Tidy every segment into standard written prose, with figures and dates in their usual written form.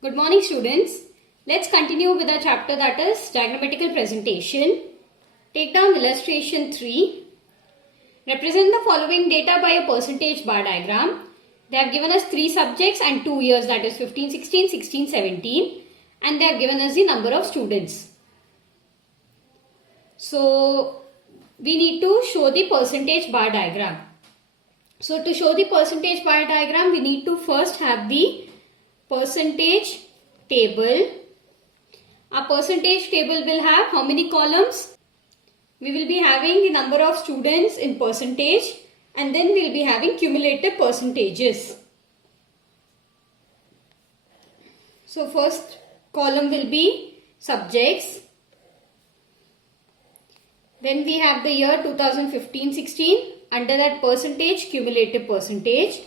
Good morning, students. Let's continue with our chapter, that is diagrammatical presentation. Take down illustration 3. Represent the following data by a percentage bar diagram. They have given us 3 subjects and 2 years, that is 15, 16, 16, 17, and they have given us the number of students. So we need to show the percentage bar diagram. So to show the percentage bar diagram, we need to first have the percentage table. Our percentage table will have how many columns? We will be having the number of students in percentage, and then we will be having cumulative percentages. So first column will be subjects. Then we have the year 2015-16, under that percentage, cumulative percentage,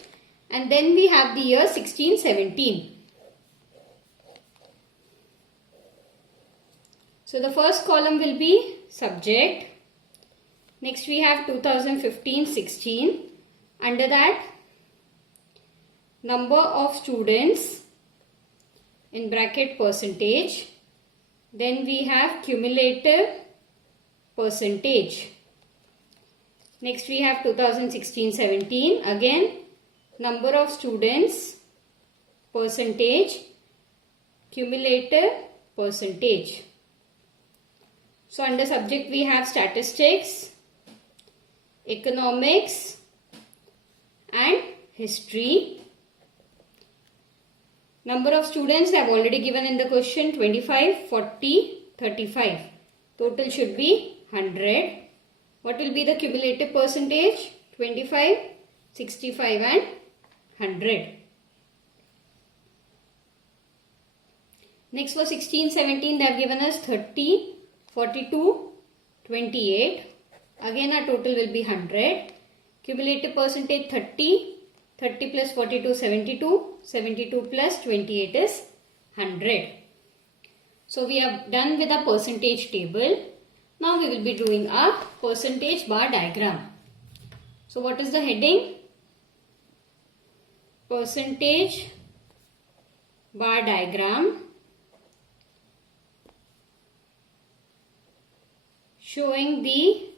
and then we have the year 16-17. So the first column will be subject. Next we have 2015-16. Under that, number of students in bracket percentage. Then we have cumulative percentage. Next we have 2016-17. Again, number of students, percentage, cumulative percentage. So under subject we have statistics, economics and history. Number of students they have already given in the question: 25, 40, 35. Total should be 100. What will be the cumulative percentage? 25, 65 and 100. Next for 16-17 they have given us 30, 42, 28. Again our total will be 100. Cumulative percentage 30. 30 plus 42, 72. 72 plus 28 is 100. So we are done with the percentage table. Now we will be doing a percentage bar diagram. So what is the heading? Percentage bar diagram showing the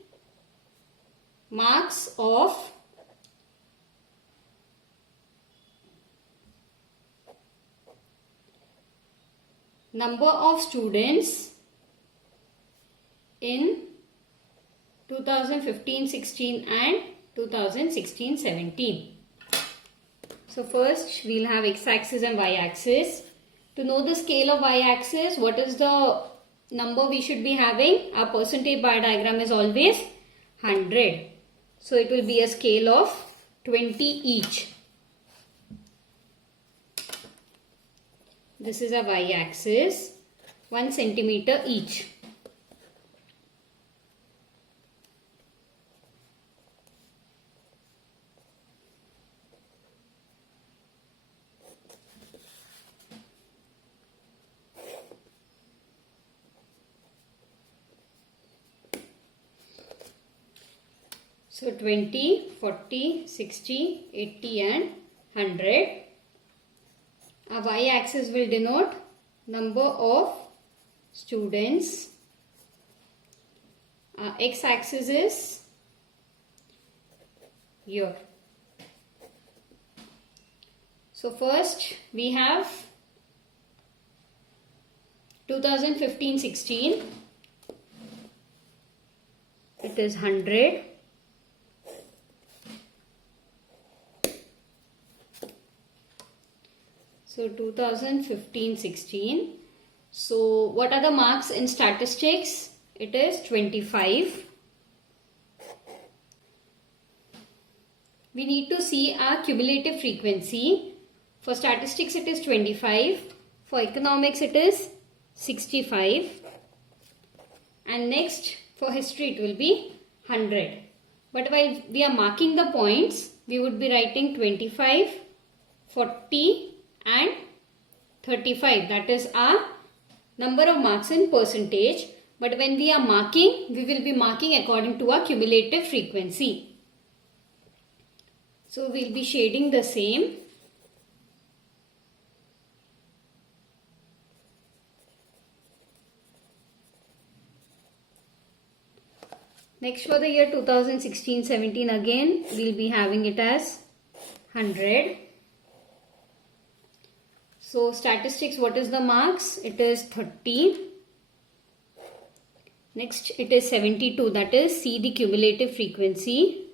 marks of number of students in 2015-16 and 2016-17. So first we will have x-axis and y-axis. To know the scale of y-axis, what is the number we should be having? Our percentage bar diagram is always 100. So it will be a scale of 20 each. This is a y-axis, 1 centimeter each. So 20, 40, 60, 80 and 100. Our y-axis will denote number of students. Our x-axis is year. So first we have 2015-16. It is 100. So 2015-16. So what are the marks in statistics? It is 25. We need to see our cumulative frequency. For statistics it is 25. For economics it is 65. And next for history it will be 100. But while we are marking the points, we would be writing 25, 40 and 35. That is our number of marks in percentage. But when we are marking, we will be marking according to our cumulative frequency. So we will be shading the same. Next, for the year 2016-17, again we'll be having it as 100. So statistics, what is the marks? It is 30. Next it is 72, that is see the cumulative frequency.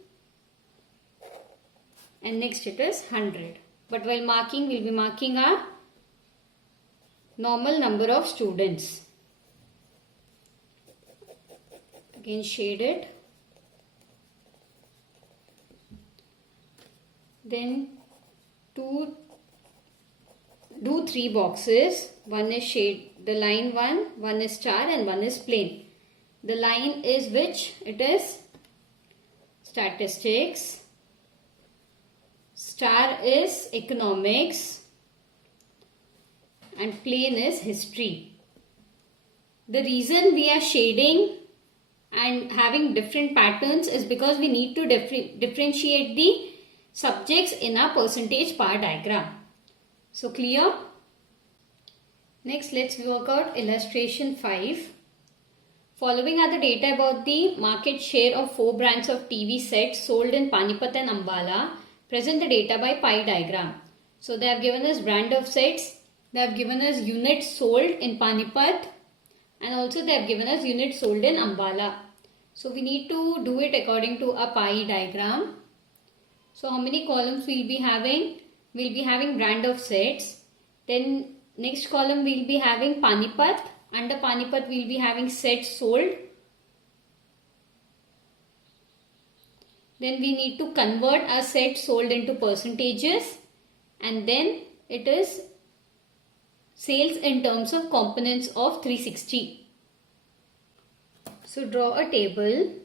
And next it is 100. But while marking, we'll be marking our normal number of students. Again shade it. Then do 3 boxes. One is shade, the line one is star and one is plain. The line is which? It is statistics. Star is economics. And plain is history. The reason we are shading and having different patterns is because we need to differentiate the subjects in our percentage bar diagram. So clear? Next, let's work out illustration 5. Following are the data about the market share of 4 brands of TV sets sold in Panipat and Ambala. Present the data by pie diagram. So they have given us brand of sets. They have given us units sold in Panipat. And also they have given us units sold in Ambala. So we need to do it according to a pie diagram. So how many columns we'll be having? We'll be having brand of sets. Then next column we'll be having Panipat. Under Panipat we'll be having sets sold. Then we need to convert our sets sold into percentages. And then it is sales in terms of components of 360. So draw a table.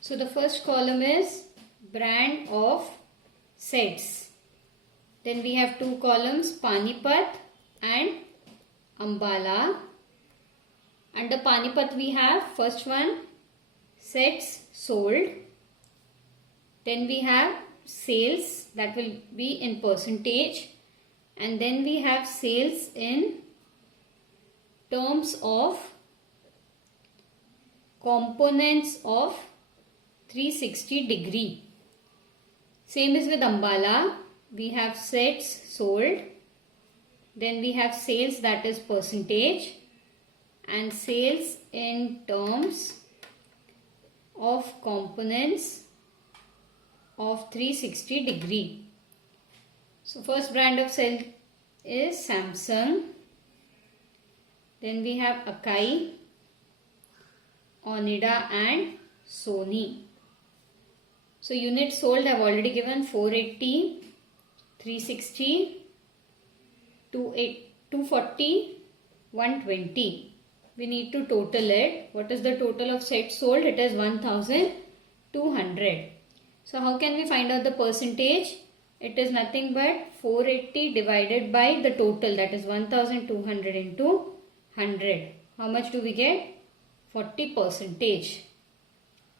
So the first column is brand of sets. Then we have 2 columns, Panipat and Ambala. Under Panipat we have first one, sets sold. Then we have sales, that will be in percentage. And then we have sales in terms of components of 360 degree. Same is with Ambala. We have sets sold. Then we have sales, that is percentage. And sales in terms of components of 360 degree. So first brand of cell is Samsung. Then we have Akai, Onida and Sony. So units sold have already given 480, 360, 240, 120. We need to total it. What is the total of sets sold? It is 1200. So how can we find out the percentage? It is nothing but 480 divided by the total, that is 1200 into 100. How much do we get? 40%.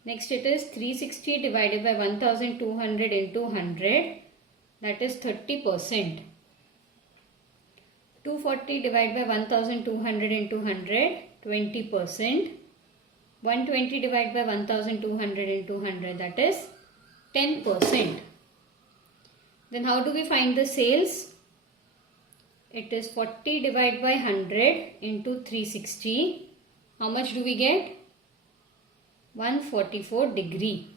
Next it is 360 divided by 1200 into 100, that is 30%. 240 divided by 1200 into 100, 20%. 120 divided by 1200 into 100, that is 10%. Then how do we find the sales? It is 40 divided by 100 into 360. How much do we get? 144 degree.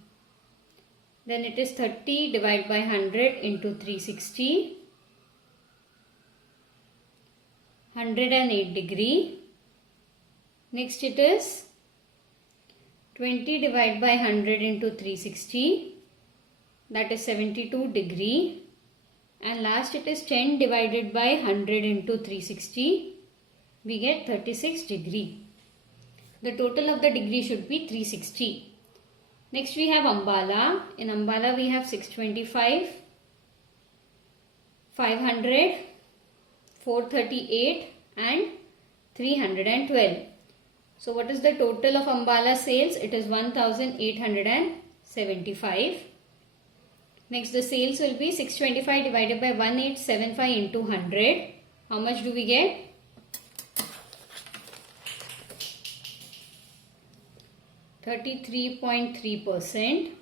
Then it is 30 divided by 100 into 360. 108 degree. Next it is 20 divided by 100 into 360. That is 72 degree. And last it is 10 divided by 100 into 360. We get 36 degree. The total of the degree should be 360. Next we have Ambala. In Ambala we have 625, 500, 438 and 312. So what is the total of Ambala sales? It is 1875. Next, the sales will be 625 divided by 1875 into 100. How much do we get? 33.3%.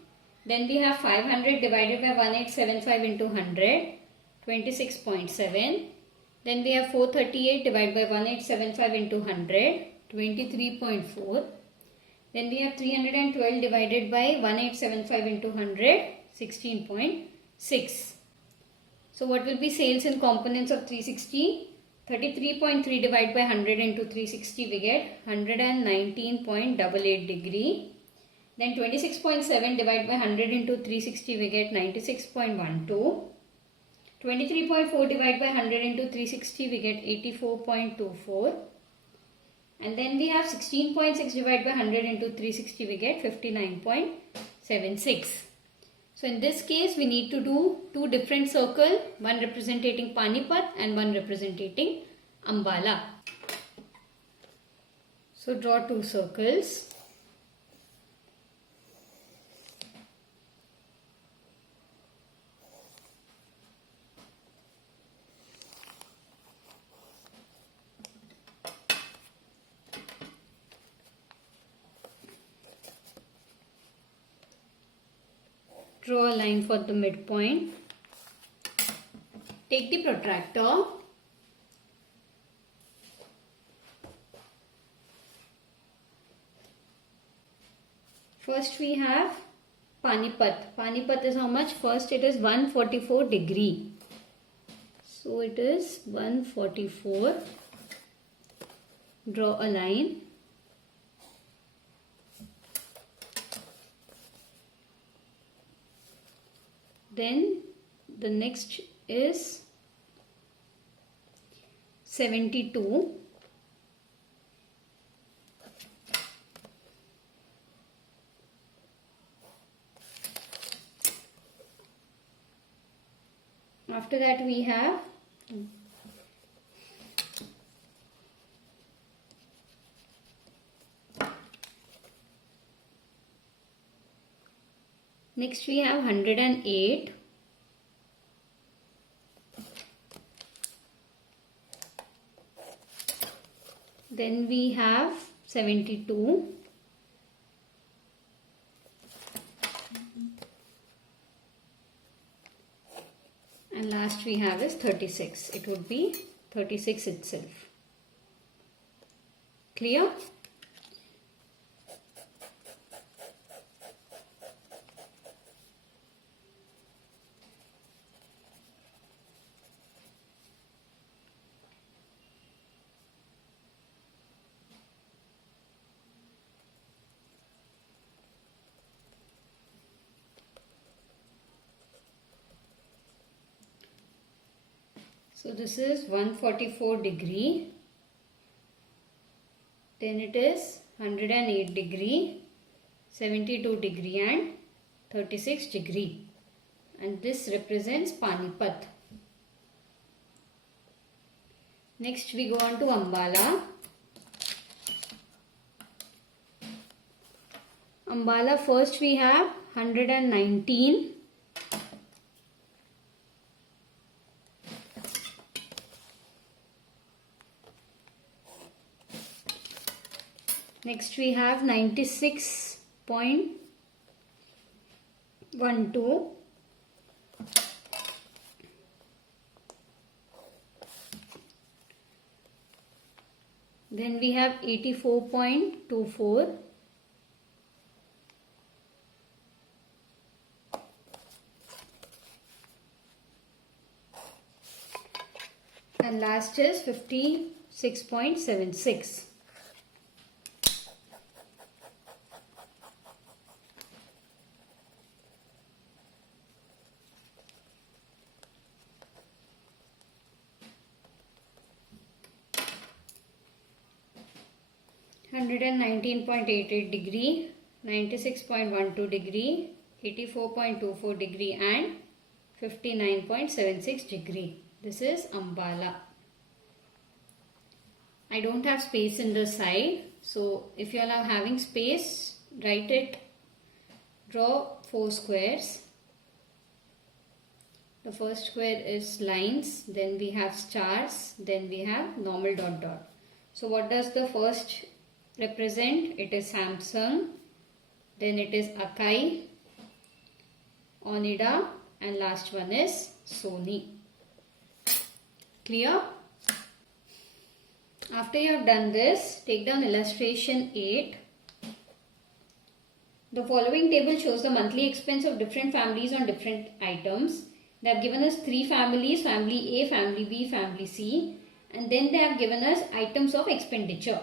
Then we have 500 divided by 1875 into 100. 26.7. Then we have 438 divided by 1875 into 100. 23.4. Then we have 312 divided by 1875 into 100. 16.6. So what will be sales in components of 360? 33.3 divided by 100 into 360, we get 119.88 degree. Then 26.7 divided by 100 into 360, we get 96.12. 23.4 divided by 100 into 360, we get 84.24. And then we have 16.6 divided by 100 into 360, we get 59.76. So in this case, we need to do two different circles, one representing Panipat and one representing Ambala. So draw two circles. Draw a line for the midpoint. Take the protractor. First we have Panipat. Panipat is how much? First it is 144 degree. So it is 144. Draw a line. Then the next is 72. After that we have next we have 108. Then we have 72. And last we have is 36. It would be 36 itself. Clear? So this is 144 degree, then it is 108 degree, 72 degree and 36 degree, and this represents Panipat. Next we go on to Ambala. Ambala, first we have 119. Next we have 96.12. Then we have 84.24. And last is 56.76. Hundred and 19.88 degree, 96.12 degree, 84.24 degree and 59.76 degree. This is Ambala. I don't have space in the side. So if you all are having space, write it. Draw 4 squares. The first square is lines, then we have stars, then we have normal dot dot. So what does the first represent? It is Samsung, then it is Akai, Onida, and last one is Sony. Clear? After you have done this, take down illustration 8. The following table shows the monthly expense of different families on different items. They have given us 3 families, family A, family B, family C, and then they have given us items of expenditure.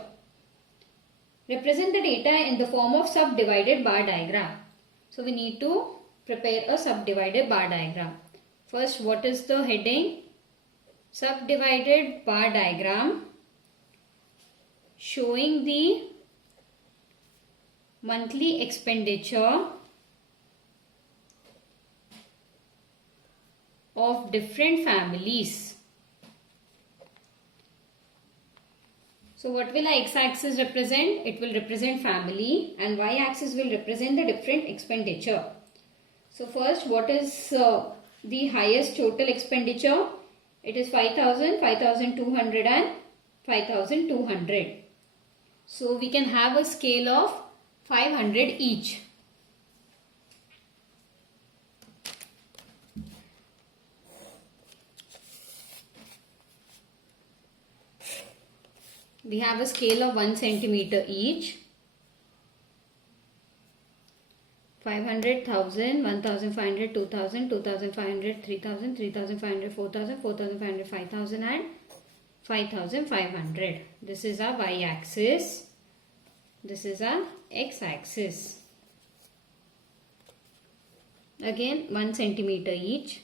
Represent the data in the form of subdivided bar diagram. So we need to prepare a subdivided bar diagram. First, what is the heading? Subdivided bar diagram showing the monthly expenditure of different families. So what will our x-axis represent? It will represent family, and y-axis will represent the different expenditure. So first, what is the highest total expenditure? It is 5,000, 5,200 and 5,200. So we can have a scale of 500 each. We have a scale of 1 centimeter each. 500, 1000, 1500, 2000, 2500, 3000, 3500, 4000, 4500, 5000 and 5500. This is our y-axis. This is our x-axis. Again 1 centimeter each.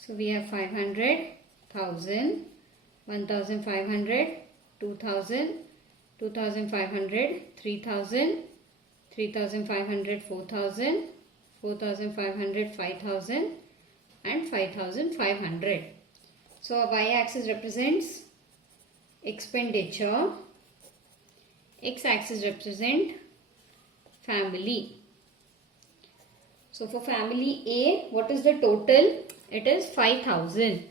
So we have 500, 1000, 1500, 2000, 2500, 3000, 3500, 4000, 4500, 5000 and 5500. So our y-axis represents expenditure, x-axis represent family. So for family A, what is the total? It is 5,000.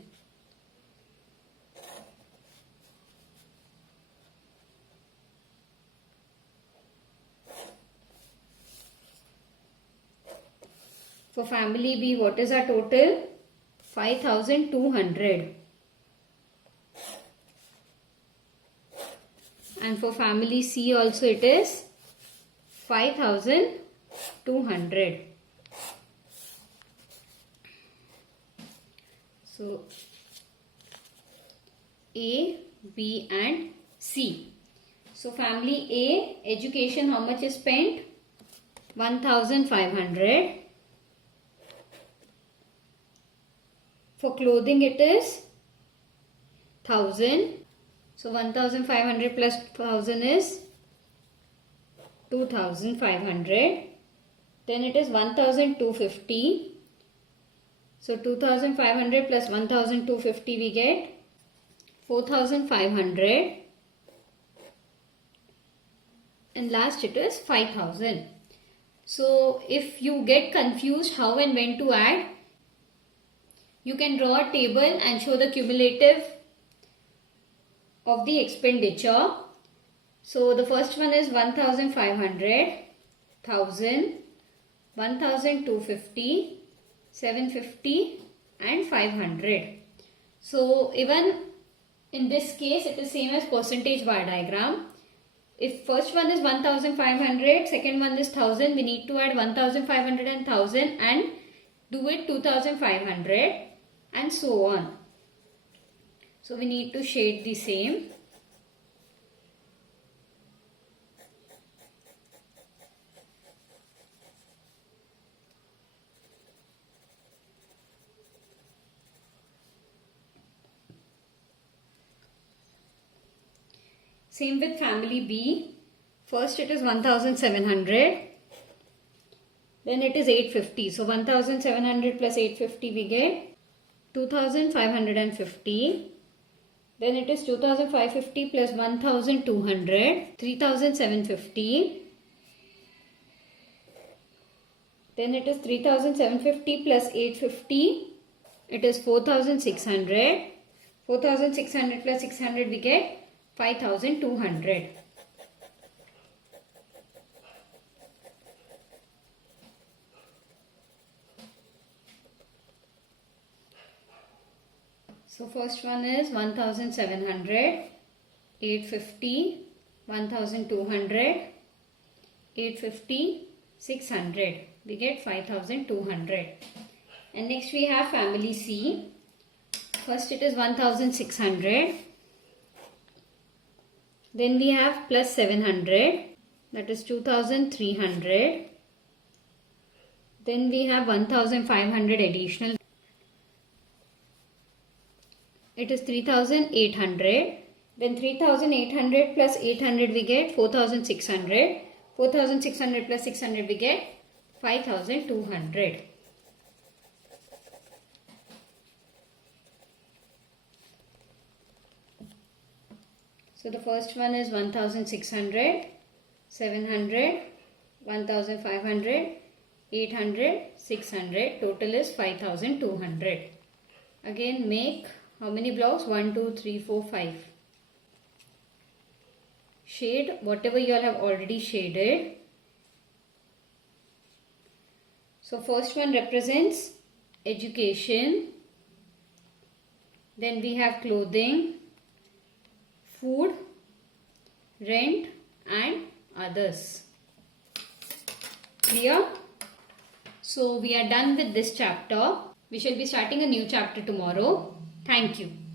For family B, what is our total? 5,200. And for family C also it is 5,200. So A, B and C. So family A, education, how much is spent? 1,500. For clothing it is 1,000. So 1,500 plus 1,000 is 2,500. Then it is 1,250. So 2,500 plus 1,250 we get 4,500. And last it is 5,000. So if you get confused how and when to add, you can draw a table and show the cumulative of the expenditure. So the first one is 1,500, 1,000, 1,250, 750 and 500. So even in this case it is same as percentage bar diagram. If first one is 1,500, second one is 1,000, we need to add 1,500 and 1,000 and do it 2,500 and so on. So we need to shade the same. Same with family B. First it is 1,700. Then it is 850. So 1700 plus 850 we get 2550. Then it is 2550 plus 1200, 3750. Then it is 3750 plus 850. It is 4600. 4600 plus 600 we get 5200. So first one is 1700, 850, 1200, 850, 600. We get 5200. And next we have family C. First it is 1600. Then we have plus 700. That is 2300. Then we have 1500 additional. It is 3800. Then 3800 plus 800 we get 4600. 4600 plus 600 we get 5200. So the first one is 1600, 700, 1500, 800, 600. Total is 5200. Again make how many blocks? 1, 2, 3, 4, 5. Shade whatever you all have already shaded. So first one represents education. Then we have clothing, food, rent and others. Clear? So we are done with this chapter. We shall be starting a new chapter tomorrow. Thank you.